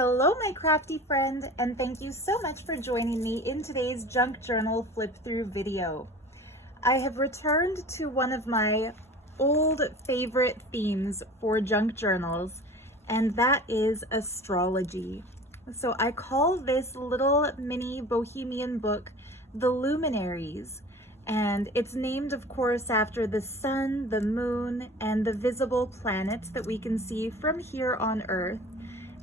Hello, my crafty friend, and thank you so much for joining me in today's junk journal flip through video. I have returned to one of my old favorite themes for junk journals, and that is astrology. So I call this little mini bohemian book the Luminaries, and it's named, of course, after the sun, the moon, and the visible planets that we can see from here on Earth.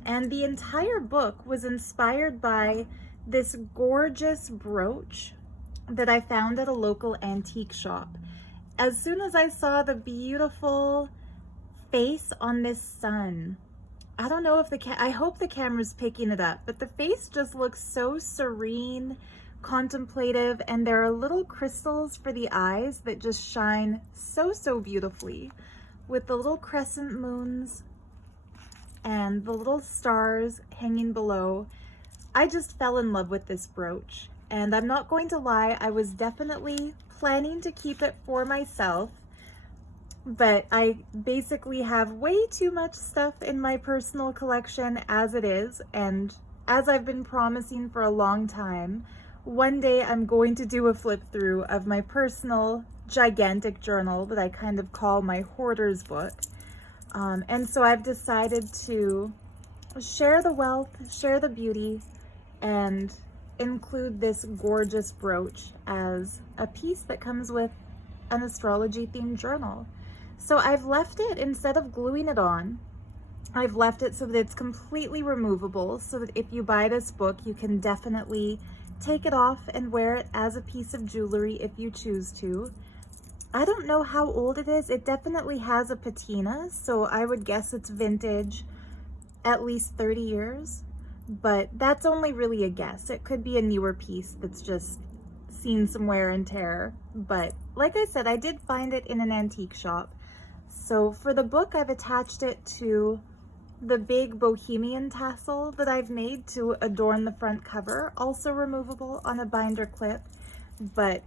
And the entire book was inspired by this gorgeous brooch that I found at a local antique shop. As soon as I saw the beautiful face on this sun, I don't know if I hope the camera's picking it up, but the face just looks so serene, contemplative, and there are little crystals for the eyes that just shine so beautifully with the little crescent moons and the little stars hanging below. I just fell in love with this brooch, and I'm not going to lie, I was definitely planning to keep it for myself, but I basically have way too much stuff in my personal collection as it is, and as I've been promising for a long time, one day I'm going to do a flip through of my personal gigantic journal that I kind of call my hoarder's book. And so I've decided to share the wealth, share the beauty, and include this gorgeous brooch as a piece that comes with an astrology themed journal. So I've left it, instead of gluing it on, I've left it so that it's completely removable, so that if you buy this book, you can definitely take it off and wear it as a piece of jewelry if you choose to. I don't know how old it is. It definitely has a patina, so I would guess it's vintage, at least 30 years, but that's only really a guess. It could be a newer piece that's just seen some wear and tear, but like I said, I did find it in an antique shop. So for the book, I've attached it to the big bohemian tassel that I've made to adorn the front cover, also removable on a binder clip. But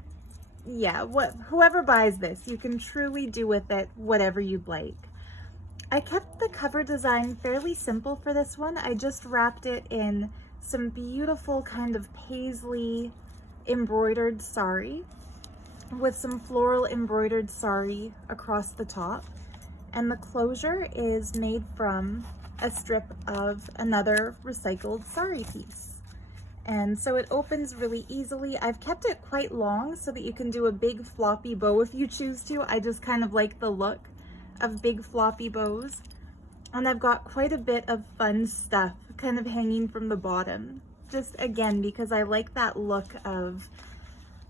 yeah, whoever buys this, you can truly do with it whatever you'd like. I kept the cover design fairly simple for this one. I just wrapped it in some beautiful kind of paisley embroidered sari with some floral embroidered sari across the top. And the closure is made from a strip of another recycled sari piece. And so it opens really easily. I've kept it quite long so that you can do a big floppy bow if you choose to. I just kind of like the look of big floppy bows. And I've got quite a bit of fun stuff kind of hanging from the bottom. Just again, because I like that look of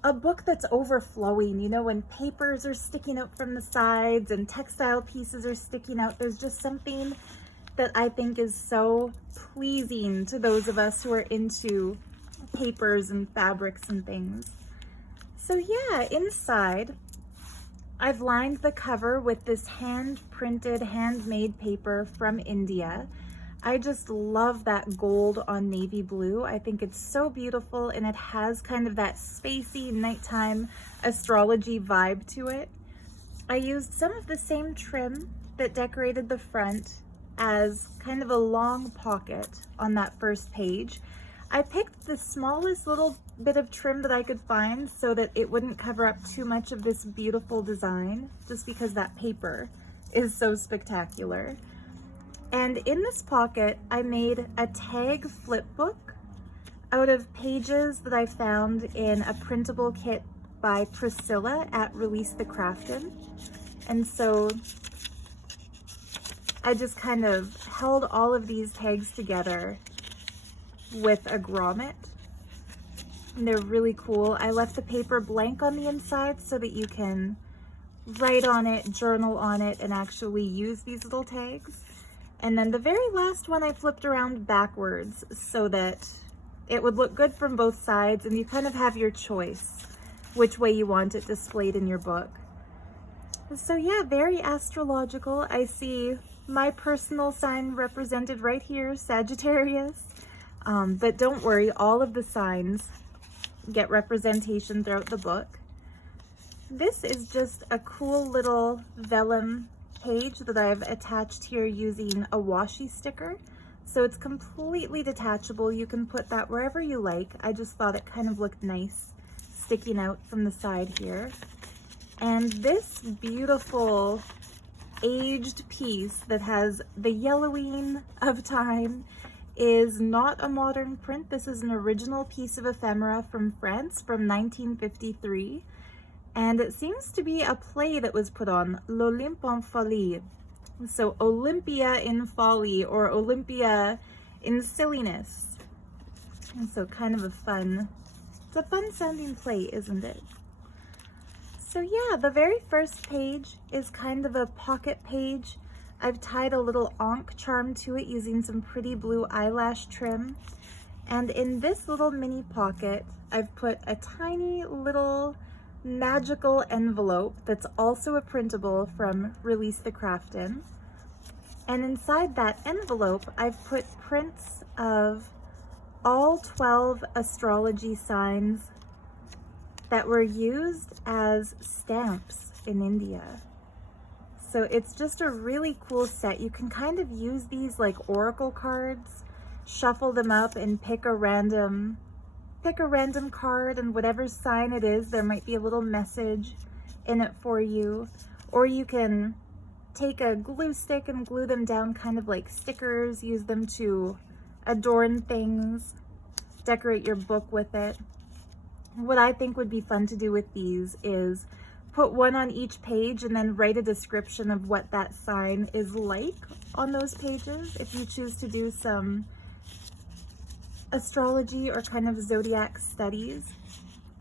a book that's overflowing, you know, when papers are sticking out from the sides and textile pieces are sticking out. There's just something that I think is so pleasing to those of us who are into papers and fabrics and things. So yeah, inside I've lined the cover with this hand-printed, handmade paper from India. I just love that gold on navy blue. I think it's so beautiful, and it has kind of that spacey nighttime astrology vibe to it. I used some of the same trim that decorated the front as kind of a long pocket on that first page. I picked the smallest little bit of trim that I could find so that it wouldn't cover up too much of this beautiful design, just because that paper is so spectacular. And in this pocket, I made a tag flip book out of pages that I found in a printable kit by Priscilla at Release the Craftin. And so I just kind of held all of these tags together with a grommet. And they're really cool. I left the paper blank on the inside so that you can write on it, journal on it, and actually use these little tags. And then the very last one I flipped around backwards so that it would look good from both sides, and you kind of have your choice which way you want it displayed in your book. So yeah, very astrological. I see my personal sign represented right here, Sagittarius. But don't worry, all of the signs get representation throughout the book. This is just a cool little vellum page that I've attached here using a washi sticker. So it's completely detachable. You can put that wherever you like. I just thought it kind of looked nice sticking out from the side here. And this beautiful aged piece that has the yellowing of time is not a modern print. This is an original piece of ephemera from France from 1953. And it seems to be a play that was put on, L'Olympe en Folie. So Olympia in folly, or Olympia in silliness. And so kind of it's a fun sounding play, isn't it? So yeah, the very first page is kind of a pocket page. I've tied a little ankh charm to it using some pretty blue eyelash trim. And in this little mini pocket, I've put a tiny little magical envelope that's also a printable from Release the Craftin. And inside that envelope, I've put prints of all 12 astrology signs that were used as stamps in India. So it's just a really cool set. You can kind of use these like oracle cards, shuffle them up and pick a random card, and whatever sign it is, there might be a little message in it for you. Or you can take a glue stick and glue them down kind of like stickers, use them to adorn things, decorate your book with it. What I think would be fun to do with these is put one on each page and then write a description of what that sign is like on those pages if you choose to do some astrology or kind of zodiac studies.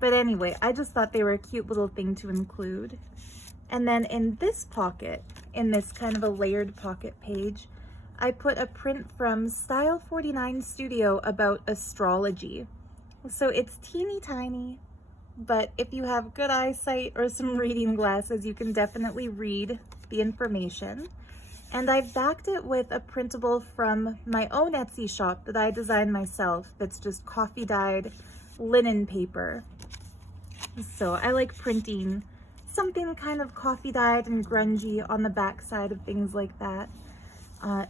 But anyway, I just thought they were a cute little thing to include. And then in this pocket, in this kind of a layered pocket page, I put a print from Style 49 Studio about astrology. So it's teeny tiny, but if you have good eyesight or some reading glasses, you can definitely read the information. And I've backed it with a printable from my own Etsy shop that I designed myself that's just coffee dyed linen paper. So I like printing something kind of coffee dyed and grungy on the back side of things like that.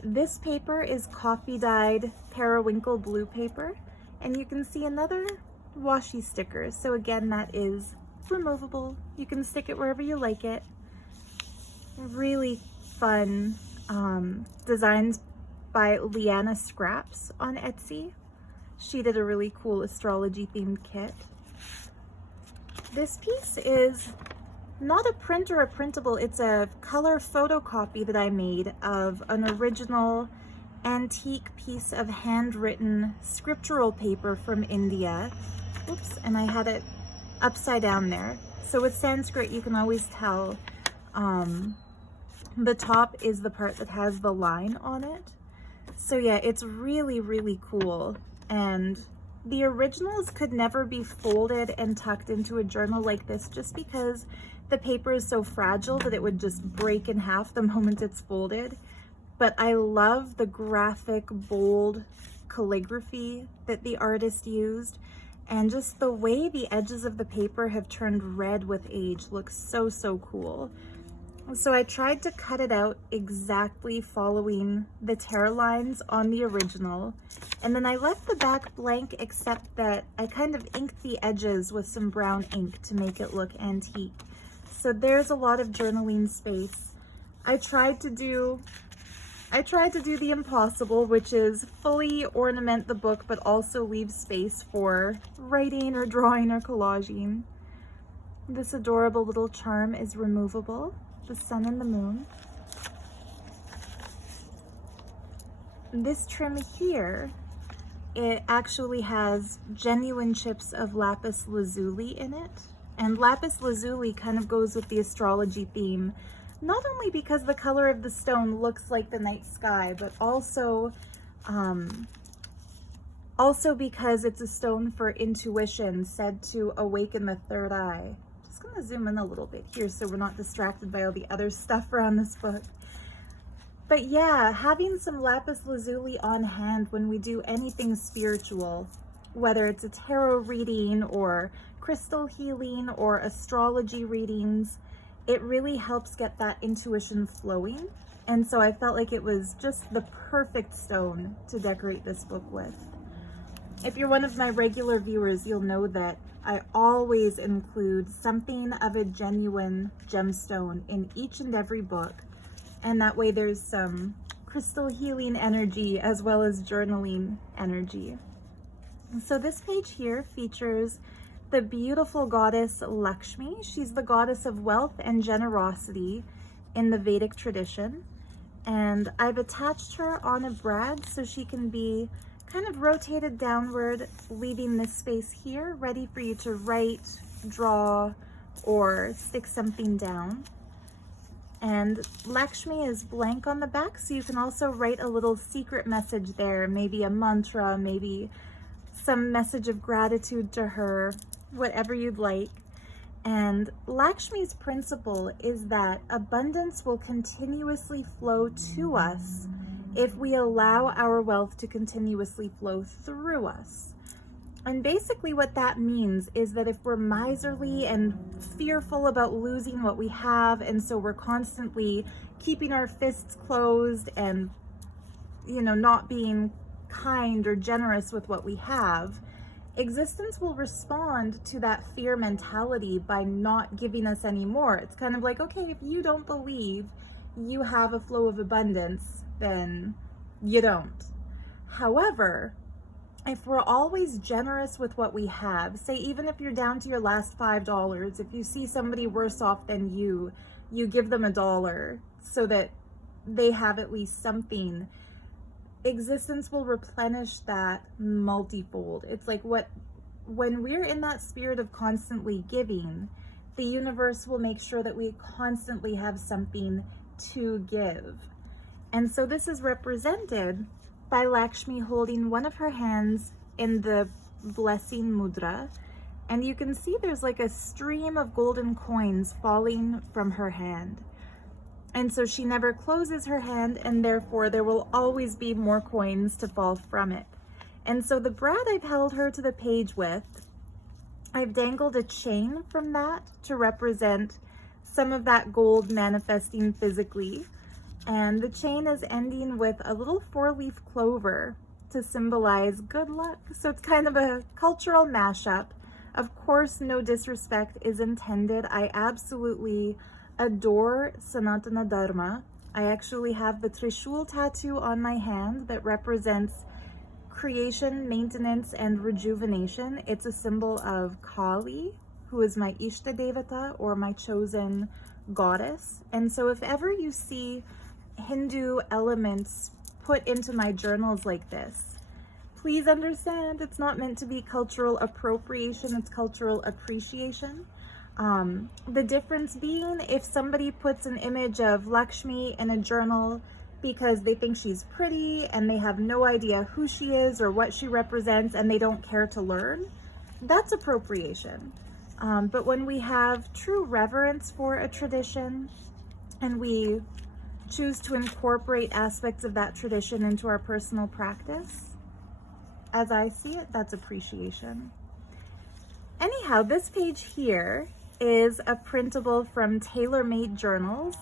This paper is coffee dyed periwinkle blue paper, and you can see another washi sticker. So again, that is removable. You can stick it wherever you like it. Really fun designs by LianaScraps on Etsy. She did a really cool astrology themed kit. This piece is not a print or a printable, it's a color photocopy that I made of an original antique piece of handwritten scriptural paper from India. Oops, and I had it upside down there. So with Sanskrit, you can always tell the top is the part that has the line on it. So yeah, it's really, really cool. And the originals could never be folded and tucked into a journal like this just because the paper is so fragile that it would just break in half the moment it's folded. But I love the graphic, bold calligraphy that the artist used, and just the way the edges of the paper have turned red with age looks so, so cool. So I tried to cut it out exactly following the tear lines on the original, and then I left the back blank except that I kind of inked the edges with some brown ink to make it look antique. So there's a lot of journaling space. I tried to do the impossible, which is fully ornament the book, but also leave space for writing or drawing or collaging. This adorable little charm is removable, the sun and the moon. This trim here, it actually has genuine chips of lapis lazuli in it. And lapis lazuli kind of goes with the astrology theme, not only because the color of the stone looks like the night sky, but also because it's a stone for intuition, said to awaken the third eye. Just gonna zoom in a little bit here so we're not distracted by all the other stuff around this book. But yeah, having some lapis lazuli on hand when we do anything spiritual, whether it's a tarot reading or crystal healing or astrology readings, it really helps get that intuition flowing And so I felt like it was just the perfect stone to decorate this book with. If you're one of my regular viewers, you'll know that I always include something of a genuine gemstone in each and every book. And that way there's some crystal healing energy as well as journaling energy. So this page here features the beautiful goddess Lakshmi. She's the goddess of wealth and generosity in the Vedic tradition. And I've attached her on a brad so she can be kind of rotated downward, leaving this space here ready for you to write, draw, or stick something down. And Lakshmi is blank on the back, so you can also write a little secret message there, maybe a mantra, maybe some message of gratitude to her, whatever you'd like. And Lakshmi's principle is that abundance will continuously flow to us if we allow our wealth to continuously flow through us. And basically what that means is that if we're miserly and fearful about losing what we have, and so we're constantly keeping our fists closed and, you know, not being kind or generous with what we have, existence will respond to that fear mentality by not giving us any more. It's kind of like, okay, if you don't believe you have a flow of abundance, then you don't. However, if we're always generous with what we have, say even if you're down to your last $5, if you see somebody worse off than you give them $1 so that they have at least something, existence will replenish that multifold. It's like when we're in that spirit of constantly giving, the universe will make sure that we constantly have something to give. And so this is represented by Lakshmi holding one of her hands in the blessing mudra. And you can see there's like a stream of golden coins falling from her hand. And so she never closes her hand, and therefore there will always be more coins to fall from it. And so the brad I've held her to the page with, I've dangled a chain from that to represent some of that gold manifesting physically. And the chain is ending with a little 4-leaf clover to symbolize good luck. So it's kind of a cultural mashup. Of course, no disrespect is intended. I absolutely adore Sanatana Dharma. I actually have the Trishul tattoo on my hand that represents creation, maintenance, and rejuvenation. It's a symbol of Kali, who is my Ishta Devata, or my chosen goddess. And so if ever you see Hindu elements put into my journals like this, please understand it's not meant to be cultural appropriation, it's cultural appreciation. The difference being, if somebody puts an image of Lakshmi in a journal because they think she's pretty and they have no idea who she is or what she represents and they don't care to learn, that's appropriation. But when we have true reverence for a tradition and we choose to incorporate aspects of that tradition into our personal practice, as I see it, that's appreciation. Anyhow, this page here is a printable from Tailor Made Journals,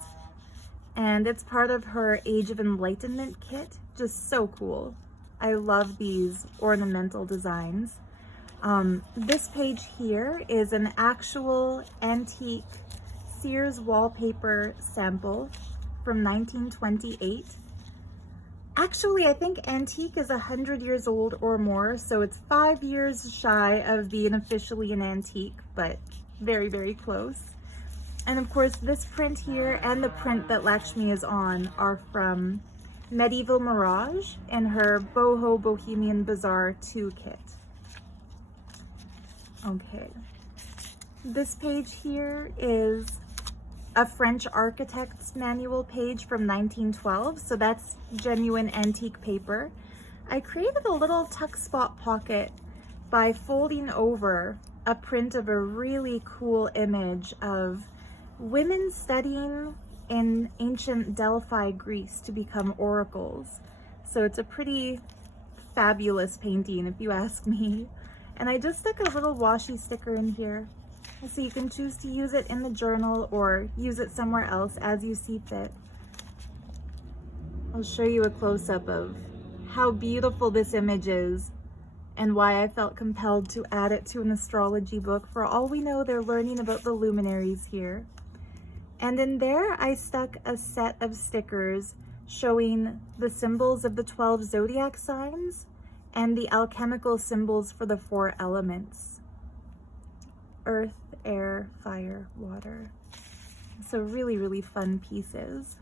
and it's part of her Age of Enlightenment kit. Just so cool. I love these ornamental designs. This page here is an actual antique Sears wallpaper sample from 1928. Actually, I think antique is 100 years old or more, so it's 5 years shy of being officially an antique, but very, very close. And of course, this print here and the print that Lakshmi is on are from Medieval Mirage in her Boho Bohemian Bazaar 2 kit. Okay. This page here is a French architect's manual page from 1912, so that's genuine antique paper. I created a little tuck spot pocket by folding over a print of a really cool image of women studying in ancient Delphi, Greece to become oracles. So it's a pretty fabulous painting, if you ask me. And I just stuck a little washi sticker in here, so you can choose to use it in the journal or use it somewhere else as you see fit. I'll show you a close-up of how beautiful this image is and why I felt compelled to add it to an astrology book. For all we know, they're learning about the luminaries here. And in there, I stuck a set of stickers showing the symbols of the 12 zodiac signs and the alchemical symbols for the 4 elements: earth, air, fire, water. So really, really fun pieces.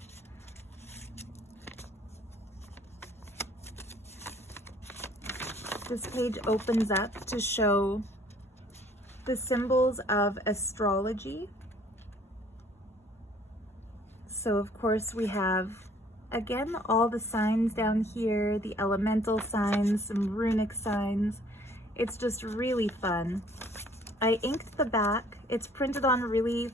This page opens up to show the symbols of astrology. So of course we have, again, all the signs down here, the elemental signs, some runic signs. It's just really fun. I inked the back. It's printed on really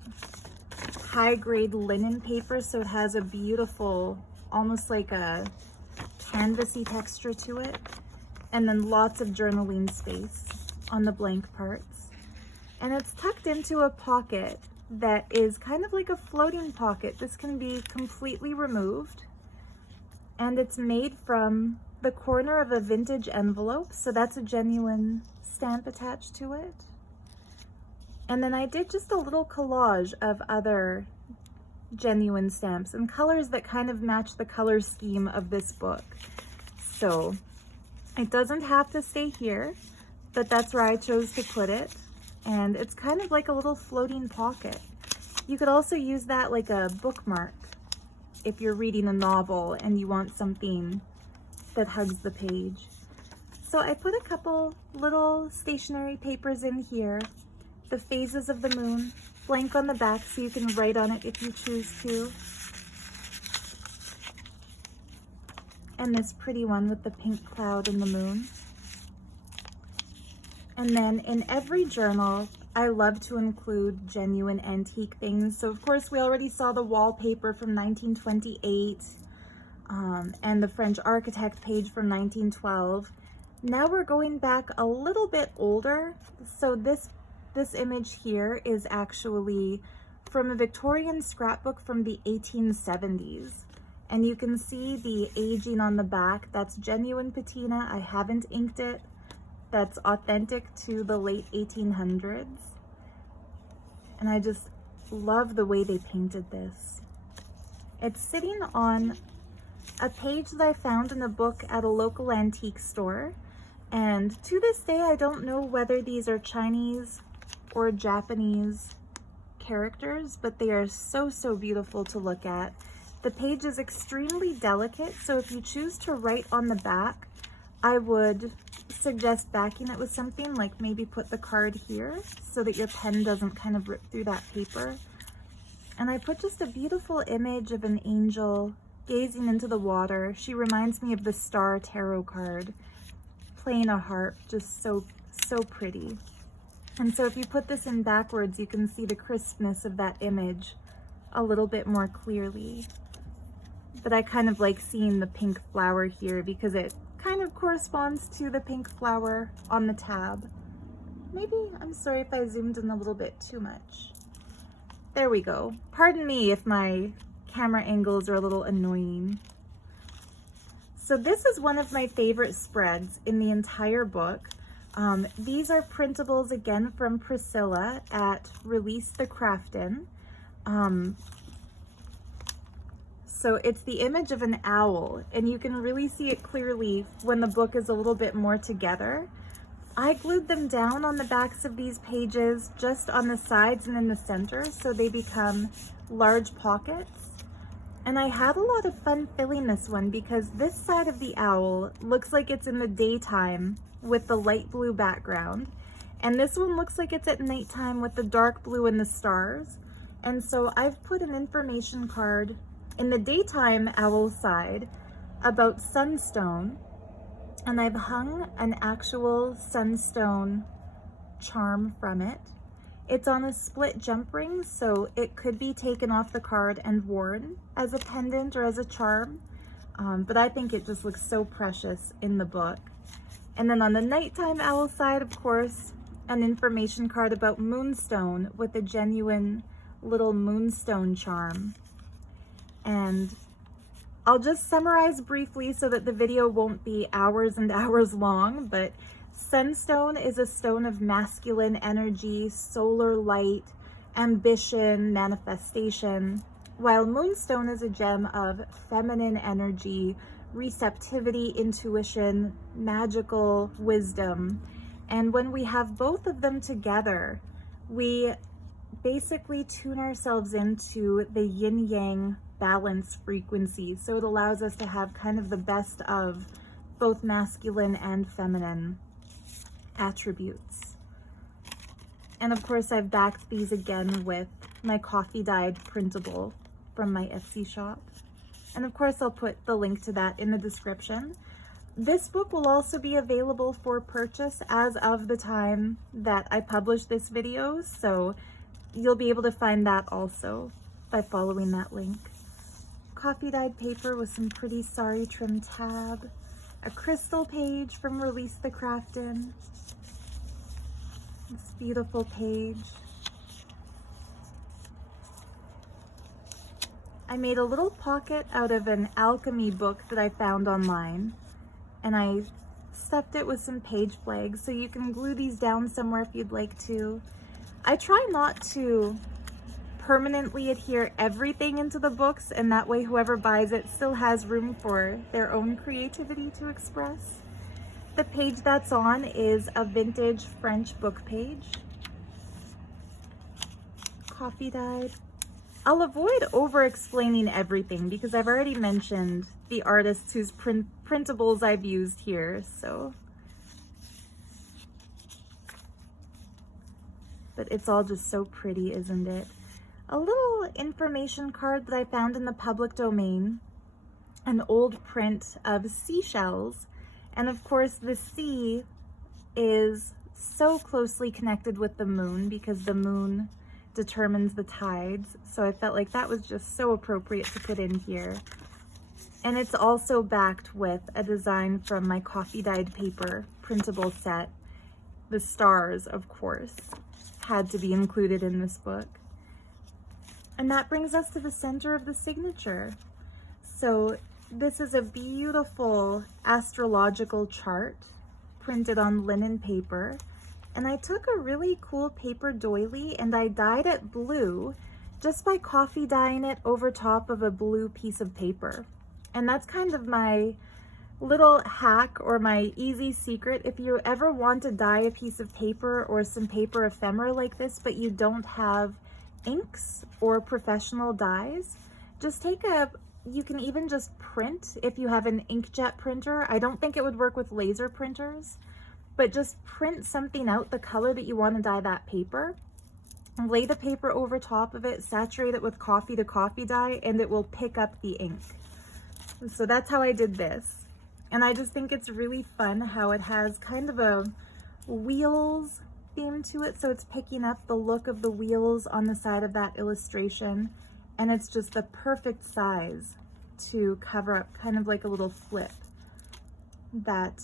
high-grade linen paper, so it has a beautiful, almost like a canvasy texture to it. And then lots of journaling space on the blank parts. And it's tucked into a pocket that is kind of like a floating pocket. This can be completely removed. And it's made from the corner of a vintage envelope, so that's a genuine stamp attached to it. And then I did just a little collage of other genuine stamps and colors that kind of match the color scheme of this book. So it doesn't have to stay here, but that's where I chose to put it. And it's kind of like a little floating pocket. You could also use that like a bookmark if you're reading a novel and you want something that hugs the page. So I put a couple little stationery papers in here, the phases of the moon, blank on the back so you can write on it if you choose to. And this pretty one with the pink cloud and the moon. And then in every journal, I love to include genuine antique things. So of course we already saw the wallpaper from 1928 and the French architect page from 1912. Now we're going back a little bit older. So this image here is actually from a Victorian scrapbook from the 1870s. And you can see the aging on the back. That's genuine patina. I haven't inked it. That's authentic to the late 1800s. And I just love the way they painted this. It's sitting on a page that I found in a book at a local antique store. And to this day, I don't know whether these are Chinese or Japanese characters, but they are so, so beautiful to look at. The page is extremely delicate, so if you choose to write on the back, I would suggest backing it with something, like maybe put the card here so that your pen doesn't kind of rip through that paper. And I put just a beautiful image of an angel gazing into the water. She reminds me of the Star Tarot card, playing a harp, just so, so pretty. And so if you put this in backwards, you can see the crispness of that image a little bit more clearly. But I kind of like seeing the pink flower here because it kind of corresponds to the pink flower on the tab. Maybe, I'm sorry if I zoomed in a little bit too much. There we go. Pardon me if my camera angles are a little annoying. So this is one of my favorite spreads in the entire book. These are printables again from Priscilla at Release the Craftin. So it's the image of an owl, and you can really see it clearly when the book is a little bit more together. I glued them down on the backs of these pages, just on the sides and in the center, so they become large pockets. And I had a lot of fun filling this one because this side of the owl looks like it's in the daytime with the light blue background. And this one looks like it's at nighttime with the dark blue and the stars. And so I've put an information card in the daytime owl side about sunstone, and I've hung an actual sunstone charm from it. It's on a split jump ring, so it could be taken off the card and worn as a pendant or as a charm, but I think it just looks so precious in the book. And then on the nighttime owl side, of course, an information card about moonstone with a genuine little moonstone charm. And I'll just summarize briefly so that the video won't be hours and hours long, but Sunstone is a stone of masculine energy, solar light, ambition, manifestation, while Moonstone is a gem of feminine energy, receptivity, intuition, magical wisdom. And when we have both of them together, we basically tune ourselves into the yin-yang balance frequency. So it allows us to have kind of the best of both masculine and feminine attributes. And of course, I've backed these again with my coffee dyed printable from my Etsy shop. And of course, I'll put the link to that in the description. This book will also be available for purchase as of the time that I publish this video, so you'll be able to find that also by following that link. Coffee dyed paper with some pretty sari trim tab, a crystal page from Release the Craftin, this beautiful page. I made a little pocket out of an alchemy book that I found online, and I stuffed it with some page flags, so you can glue these down somewhere if you'd like to. I try not to permanently adhere everything into the books, and that way whoever buys it still has room for their own creativity to express. The page that's on is a vintage French book page. Coffee dyed. I'll avoid over-explaining everything because I've already mentioned the artists whose printables I've used here, so. But it's all just so pretty, isn't it? A little information card that I found in the public domain, an old print of seashells, and of course the sea is so closely connected with the moon because the moon determines the tides, so I felt like that was just so appropriate to put in here. And it's also backed with a design from my coffee dyed paper printable set. The stars, of course, had to be included in this book. And that brings us to the center of the signature. So this is a beautiful astrological chart printed on linen paper. And I took a really cool paper doily and I dyed it blue just by coffee dyeing it over top of a blue piece of paper. And that's kind of my little hack or my easy secret. If you ever want to dye a piece of paper or some paper ephemera like this, but you don't have inks or professional dyes, just take you can even just print if you have an inkjet printer. I don't think it would work with laser printers, but just print something out, the color that you want to dye that paper, and lay the paper over top of it, saturate it with coffee to coffee dye, and it will pick up the ink. So that's how I did this. And I just think it's really fun how it has kind of a wheels theme to it. So it's picking up the look of the wheels on the side of that illustration. And it's just the perfect size to cover up kind of like a little flip that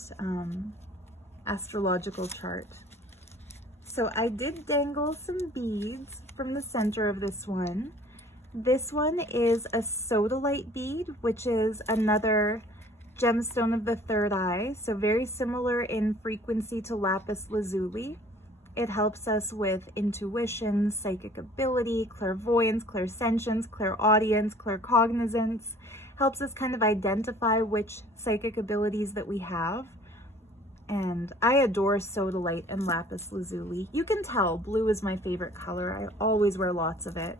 astrological chart. So I did dangle some beads from the center of this one. This one is a sodalite bead, which is another gemstone of the third eye. So very similar in frequency to lapis lazuli. It helps us with intuition, psychic ability, clairvoyance, clairsentience, clairaudience, claircognizance. Helps us kind of identify which psychic abilities that we have. And I adore sodalite and lapis lazuli. You can tell blue is my favorite color. I always wear lots of it.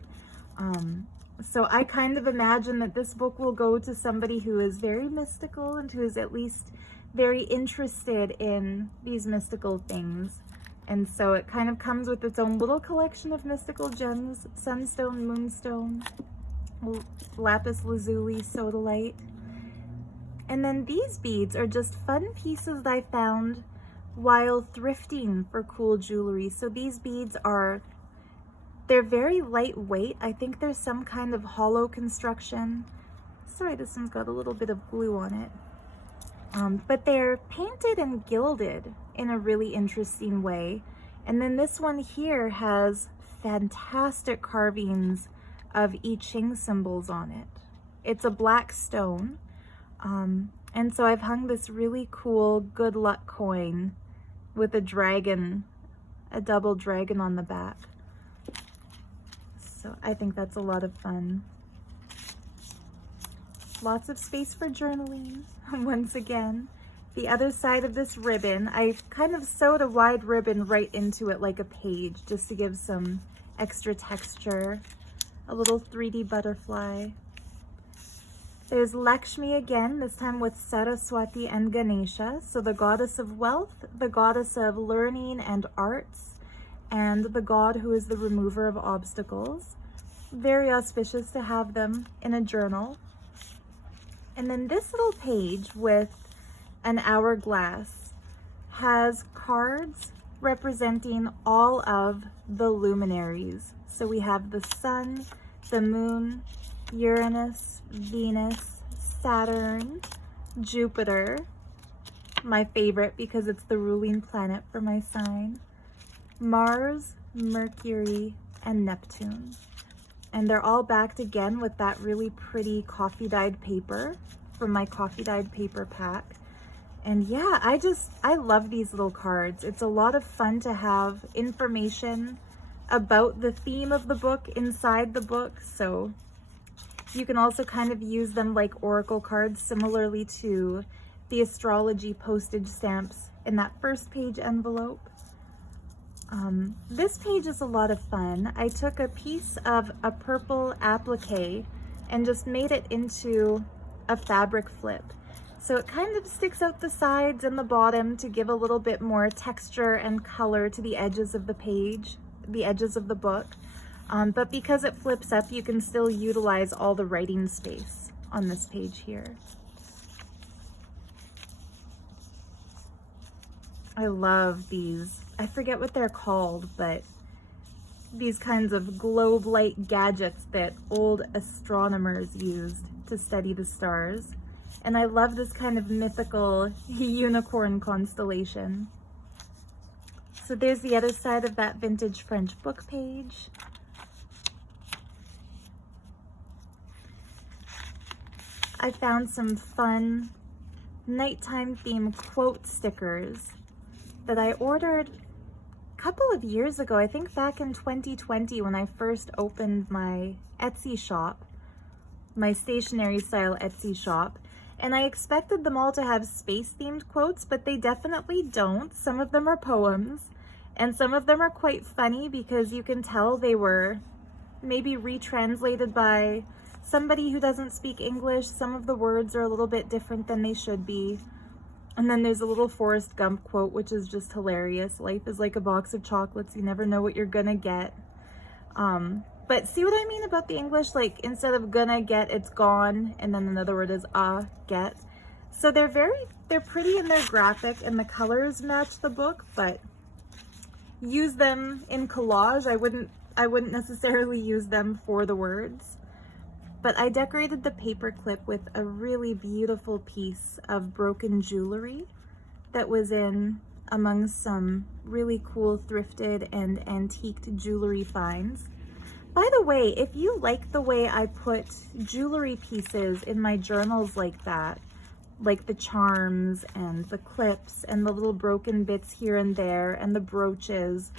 So I kind of imagine that this book will go to somebody who is very mystical and who is at least very interested in these mystical things. And so it kind of comes with its own little collection of mystical gems: sunstone, moonstone, lapis lazuli, sodalite. And then these beads are just fun pieces that I found while thrifting for cool jewelry. So these beads they're very lightweight. I think there's some kind of hollow construction. Sorry, this one's got a little bit of glue on it. But they're painted and gilded in a really interesting way. And then this one here has fantastic carvings of I Ching symbols on it. It's a black stone. And so I've hung this really cool good luck coin with a dragon, a double dragon on the back. So I think that's a lot of fun. Lots of space for journaling, once again. The other side of this ribbon, I kind of sewed a wide ribbon right into it like a page, just to give some extra texture. A little 3D butterfly. There's Lakshmi again, this time with Saraswati and Ganesha. So the goddess of wealth, the goddess of learning and arts, and the god who is the remover of obstacles. Very auspicious to have them in a journal. And then this little page with an hourglass has cards representing all of the luminaries. So we have the sun, the moon, Uranus, Venus, Saturn, Jupiter, my favorite because it's the ruling planet for my sign, Mars, Mercury, and Neptune. And they're all backed again with that really pretty coffee dyed paper from my coffee dyed paper pack. And yeah, I love these little cards. It's a lot of fun to have information about the theme of the book inside the book. So you can also kind of use them like oracle cards, similarly to the Astrology postage stamps in that first page envelope. This page is a lot of fun. I took a piece of a purple applique and just made it into a fabric flip. So it kind of sticks out the sides and the bottom to give a little bit more texture and color to the edges of the page, the edges of the book. But because it flips up, you can still utilize all the writing space on this page here. I love these. I forget what they're called, but these kinds of globe light gadgets that old astronomers used to study the stars. And I love this kind of mythical unicorn constellation. So there's the other side of that vintage French book page. I found some fun nighttime theme quote stickers that I ordered a couple of years ago, I think back in 2020 when I first opened my Etsy shop, my stationery style Etsy shop. And I expected them all to have space themed quotes, but they definitely don't. Some of them are poems, and some of them are quite funny because you can tell they were maybe retranslated by somebody who doesn't speak English. Some of the words are a little bit different than they should be. And then there's a little Forrest Gump quote, which is just hilarious. Life is like a box of chocolates. You never know what you're gonna get. But see what I mean about the English? Like instead of gonna get, it's gone. And then another word is get. So they're pretty and they're graphic and the colors match the book, but use them in collage. I wouldn't necessarily use them for the words. But I decorated the paper clip with a really beautiful piece of broken jewelry that was in among some really cool thrifted and antiqued jewelry finds. By the way, if you like the way I put jewelry pieces in my journals like that, like the charms and the clips and the little broken bits here and there and the brooches,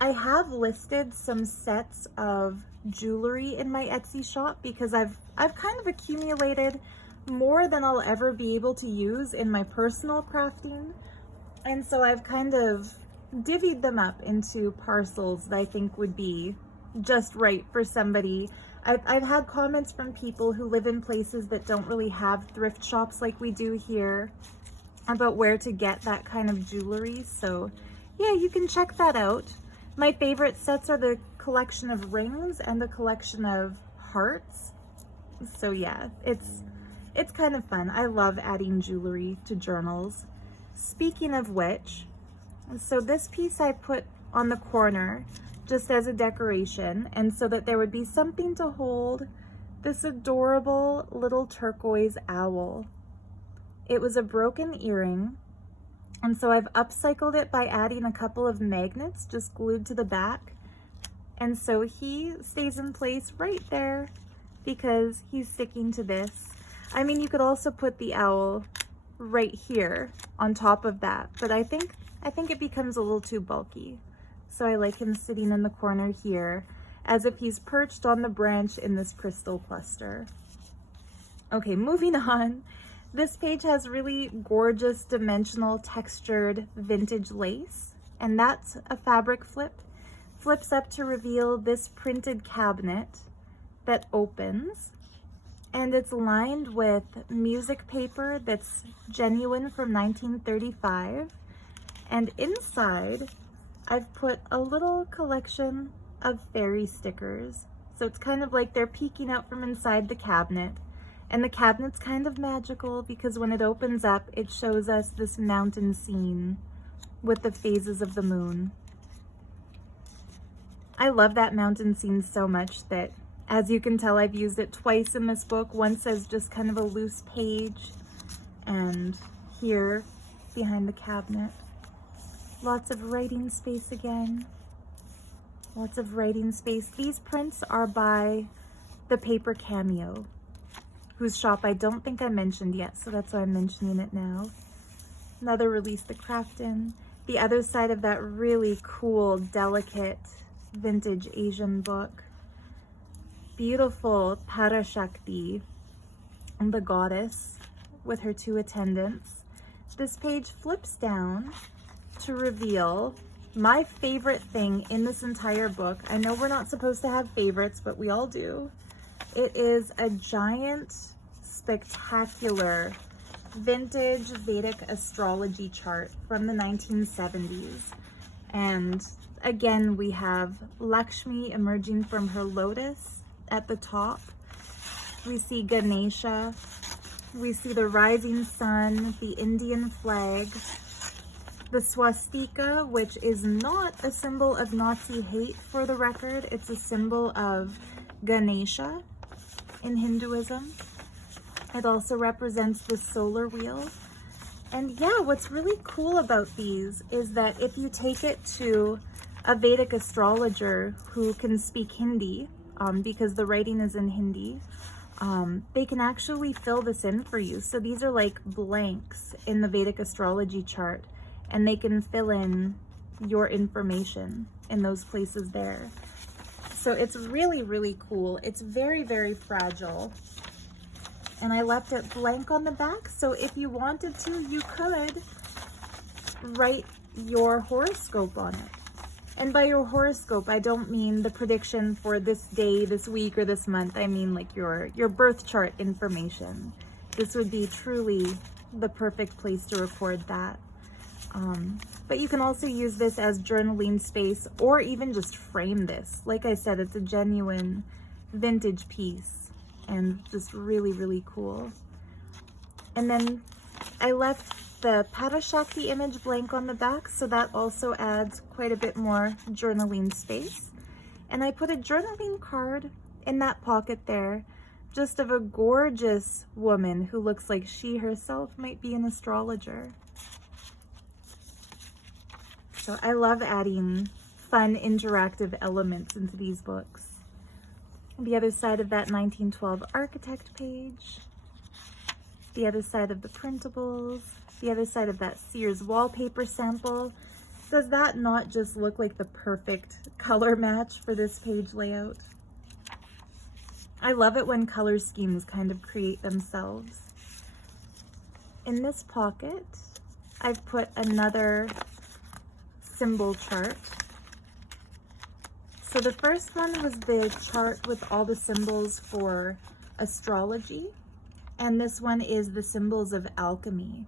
I have listed some sets of jewelry in my Etsy shop because I've kind of accumulated more than I'll ever be able to use in my personal crafting. And so I've kind of divvied them up into parcels that I think would be just right for somebody. I've had comments from people who live in places that don't really have thrift shops like we do here about where to get that kind of jewelry. So yeah, you can check that out. My favorite sets are the collection of rings and the collection of hearts. So yeah, it's kind of fun. I love adding jewelry to journals. Speaking of which, so this piece I put on the corner just as a decoration, and so that there would be something to hold this adorable little turquoise owl. It was a broken earring, and so I've upcycled it by adding a couple of magnets just glued to the back. And so he stays in place right there. because he's sticking to this. I mean, you could also put the owl right here on top of that, but I think it becomes a little too bulky. So I like him sitting in the corner here as if he's perched on the branch in this crystal cluster. Okay, moving on. This page has really gorgeous dimensional textured vintage lace, and that's a fabric flip. Flips up to reveal this printed cabinet that opens, and it's lined with music paper that's genuine from 1935. And inside, I've put a little collection of fairy stickers. So it's kind of like they're peeking out from inside the cabinet. And the cabinet's kind of magical because when it opens up, it shows us this mountain scene with the phases of the moon. I love that mountain scene so much that, as you can tell, I've used it twice in this book. Once as just kind of a loose page, and here behind the cabinet. Lots of writing space again. Lots of writing space. These prints are by the Paper Cameo, whose shop I don't think I mentioned yet, so that's why I'm mentioning it now. Another release, the Craftin. The other side of that really cool, delicate, vintage Asian book. Beautiful Parashakti, and the goddess with her 2 attendants. This page flips down to reveal my favorite thing in this entire book. I know we're not supposed to have favorites, but we all do. It is a giant, spectacular, vintage Vedic astrology chart from the 1970s. And again, we have Lakshmi emerging from her lotus at the top. We see Ganesha. We see the rising sun, the Indian flag, the swastika, which is not a symbol of Nazi hate, for the record. It's a symbol of Ganesha in Hinduism. It also represents the solar wheel. And yeah, what's really cool about these is that if you take it to a Vedic astrologer who can speak Hindi, because the writing is in Hindi, they can actually fill this in for you. So these are like blanks in the Vedic astrology chart, and they can fill in your information in those places there. So it's really, really cool. It's very, very fragile. And I left it blank on the back, so if you wanted to, you could write your horoscope on it. And by your horoscope, I don't mean the prediction for this day, this week, or this month. I mean like your birth chart information. This would be truly the perfect place to record that. But you can also use this as journaling space, or even just frame this. Like I said, it's a genuine vintage piece and just really, really cool. And then I left the Parashakti image blank on the back, so that also adds quite a bit more journaling space. And I put a journaling card in that pocket there, just of a gorgeous woman who looks like she herself might be an astrologer. So I love adding fun interactive elements into these books. The other side of that 1912 architect page, the other side of the printables, the other side of that Sears wallpaper sample. Does that not just look like the perfect color match for this page layout? I love it when color schemes kind of create themselves. In this pocket, I've put another symbol chart. So the first one was the chart with all the symbols for astrology, and this one is the symbols of alchemy.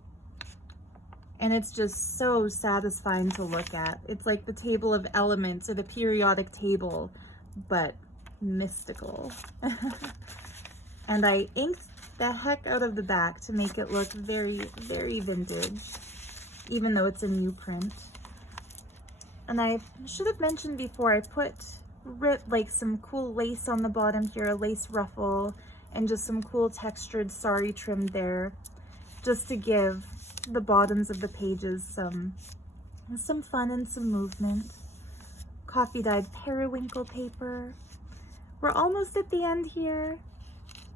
And it's just so satisfying to look at. It's like the table of elements or the periodic table, but mystical. And I inked the heck out of the back to make it look very, very vintage, even though it's a new print. And I should have mentioned before, I put like some cool lace on the bottom here, a lace ruffle, and just some cool textured sari trim there, just to give the bottoms of the pages some fun and some movement. Coffee dyed periwinkle paper. We're almost at the end here.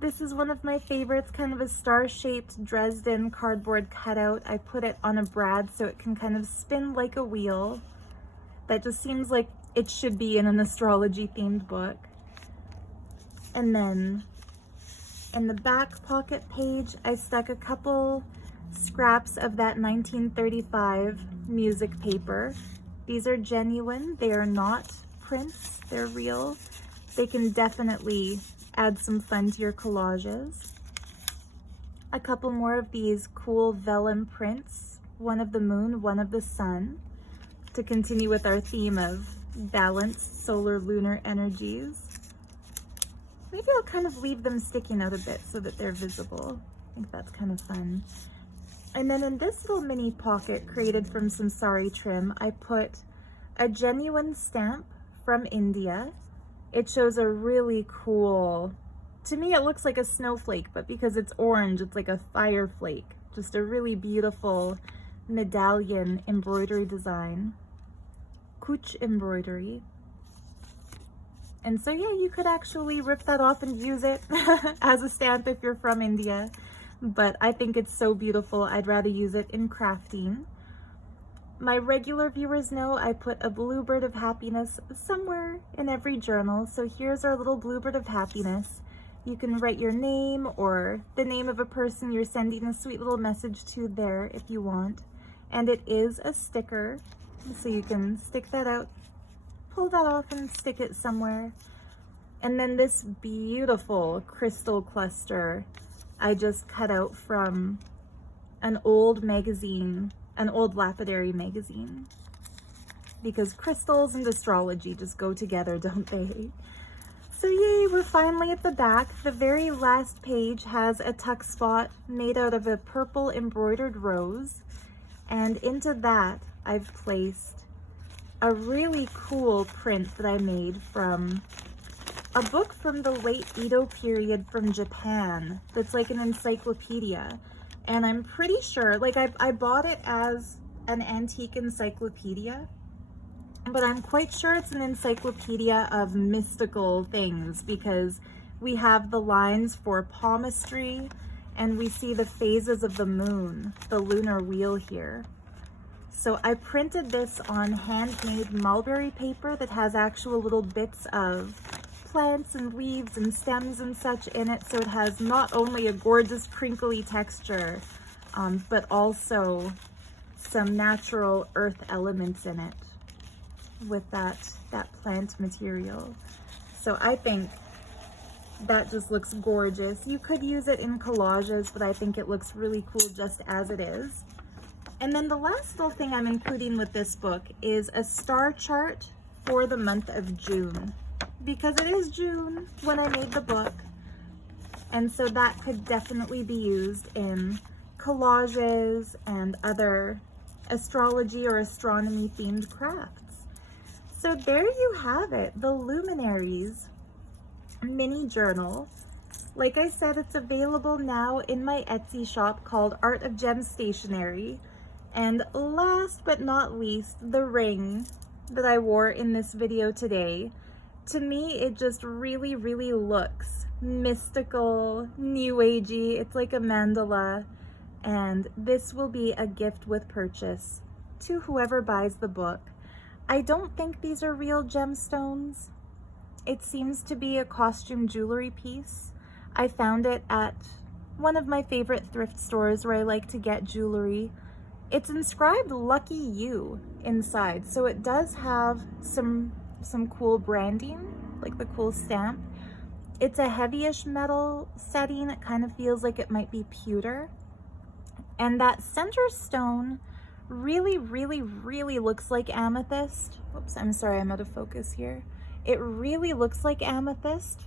This is one of my favorites, kind of a star-shaped Dresden cardboard cutout. I put it on a brad so it can kind of spin like a wheel. That just seems like it should be in an astrology themed book. And then in the back pocket page, I stuck a couple scraps of that 1935 music paper. These are genuine, they are not prints, they're real. They can definitely add some fun to your collages. A couple more of these cool vellum prints, one of the moon, one of the sun, to continue with our theme of balanced solar lunar energies. Maybe I'll kind of leave them sticking out a bit so that they're visible. I think that's kind of fun. And then in this little mini pocket created from some sari trim, I put a genuine stamp from India. It shows a really cool, to me it looks like a snowflake, but because it's orange, it's like a fire flake. Just a really beautiful medallion embroidery design. Kuch embroidery. And so yeah, you could actually rip that off and use it as a stamp if you're from India. But I think it's so beautiful, I'd rather use it in Craftin. My regular viewers know I put a bluebird of happiness somewhere in every journal. So here's our little bluebird of happiness. You can write your name or the name of a person you're sending a sweet little message to there if you want. And it is a sticker, so you can stick that out, pull that off and stick it somewhere. And then this beautiful crystal cluster I just cut out from an old magazine, an old lapidary magazine, because crystals and astrology just go together, don't they? So yay, we're finally at the back. The very last page has a tuck spot made out of a purple embroidered rose, and into that I've placed a really cool print that I made from a book from the late Edo period from Japan that's like an encyclopedia. And I'm pretty sure, like I bought it as an antique encyclopedia, but I'm quite sure it's an encyclopedia of mystical things, because we have the lines for palmistry and we see the phases of the moon, the lunar wheel here. So I printed this on handmade mulberry paper that has actual little bits of plants and leaves and stems and such in it, so it has not only a gorgeous crinkly texture, but also some natural earth elements in it with that plant material. So I think that just looks gorgeous. You could use it in collages, but I think it looks really cool just as it is. And then the last little thing I'm including with this book is a star chart for the month of June, because it is June when I made the book. And so that could definitely be used in collages and other astrology or astronomy themed crafts. So there you have it, the Luminaries mini journal. Like I said, it's available now in my Etsy shop called Art of Gem Stationery. And last but not least, the ring that I wore in this video today. To me, it just really, really looks mystical, new agey. It's like a mandala. And this will be a gift with purchase to whoever buys the book. I don't think these are real gemstones. It seems to be a costume jewelry piece. I found it at one of my favorite thrift stores where I like to get jewelry. It's inscribed Lucky You inside, so it does have some cool branding, like the cool stamp. It's a heavyish metal setting. It kind of feels like it might be pewter. And that center stone really, really, really looks like amethyst. Oops, I'm sorry, I'm out of focus here. It really looks like amethyst.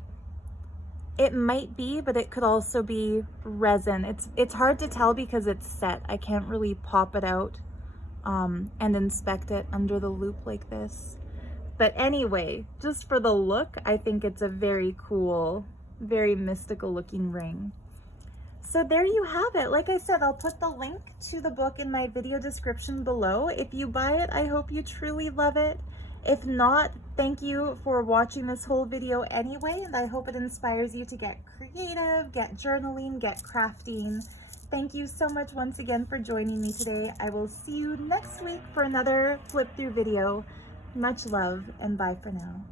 It might be, but it could also be resin. It's hard to tell because it's set. I can't really pop it out and inspect it under the loupe like this. But anyway, just for the look, I think it's a very cool, very mystical looking ring. So there you have it. Like I said, I'll put the link to the book in my video description below. If you buy it, I hope you truly love it. If not, thank you for watching this whole video anyway, and I hope it inspires you to get creative, get journaling, get crafting. Thank you so much once again for joining me today. I will see you next week for another flip through video. Much love and bye for now.